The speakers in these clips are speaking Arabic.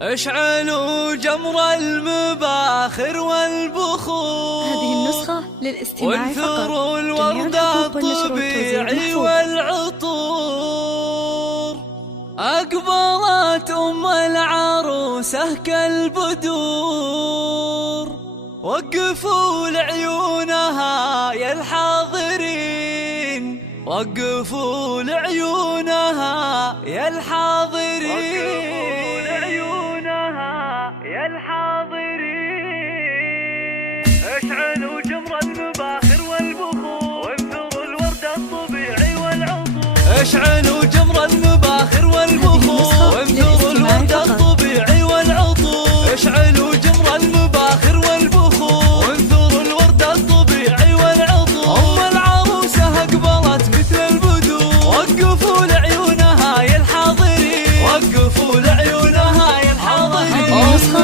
اشعلوا جمر المباخر والبخور. هذه النسخة للاستماع فقط. وانثروا الورد الطبيعي والعطور. أقبلت أم العروسة كالبدور. وقفوا لعيونها يا الحاضرين، وقفوا لعيونها يا الحاضرين، يا الحاضرين. اشعلوا جمر المباخر والبخور. وانثروا الورد الطبيعي والعطور. اشعلوا جمر المباخر والبخور. وانثروا الورد الطبيعي والعطور. اشعلوا جمر المباخر والبخور. وانثروا الورد الطبيعي والعطور. ام العروسة اقبلت مثل البدور. وقفوا لعيونها يا الحاضرين، وقفوا لعيونها يا الحاضرين.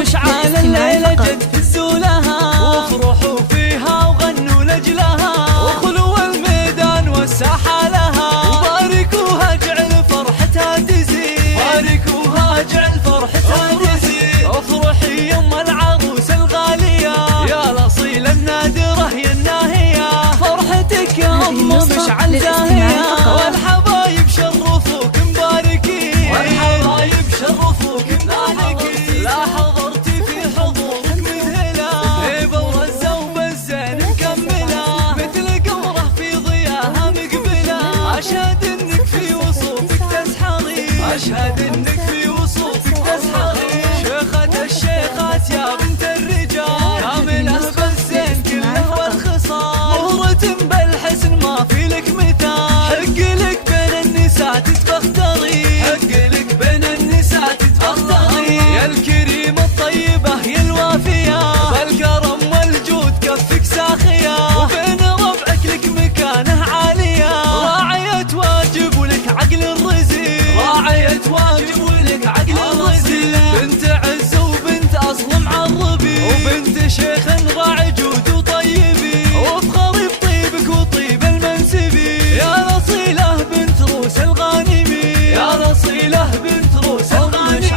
مشعل الليلة جد هزوا لها، وافرحوا فيها وغنوا لجلها، وخلوا الميدان والساحة لها، وباركوها جعل فرحتها تزيد، باركوها جعل فرحتها تزيد. افرحي يم العروسة الغالية يا الأصيلة النادرة يا الناهية، فرحتك يا أم مشعل زاهية، والحبايب شرفوك مباركين، والحبايب شرفوك مباركين. لا حضرتي في حضورك مذهلة، هيبة ورزة وبالزين مكملة، مثل قمرة في ضياها مقبلة. أشهد إنك في وصوفك تسحري، أشهد إنك في وصوفك تسحري. شيخة الشيخات يا بنت الرجال، كاملة بالزين كله والخصال، مهرة بالحسن ما في لك مثال. حق لك بين النساء تتفختري، حق لك بين النساء تتفختري. يا الكريمة الطيبة يا الوافية، بالكرم والجود كفك ساخية، وبين ربعك لك مكانه عالية. راعية واجب ولك عقل الرزيل، راعية واجب ولك عقل الرزيل. بنت عز وبنت أصل معربي، وبنت شيخ راعي جود وطيبي، وافخري بطيبك وطيب المنسبي. يا رصيلة بنت روس الغانمي، يا رصيلة بنت روس الغانمي.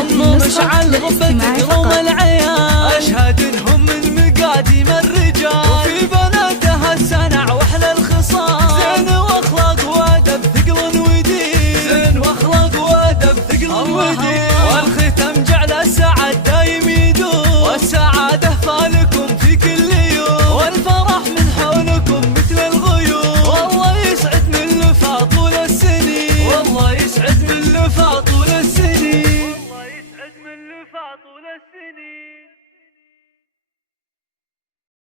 أم مشعل غبتك روم العيال، أشهد إنهم من مقاديم الرجال، وفي بناتها السنع وأحلى الخصال. زين وأخلاق وأدب ثقل ودين، زين وأخلاق وأدب ثقل ودين. والختم جعل السعد دايم يدوم، والسعادة فالكم في كل يوم، والفرح من حولكم مثل الغيوم. والله يسعد من لفا طول السنين، والله يسعد من لفا طول السنين، والله يسعد من لفا طول السنين.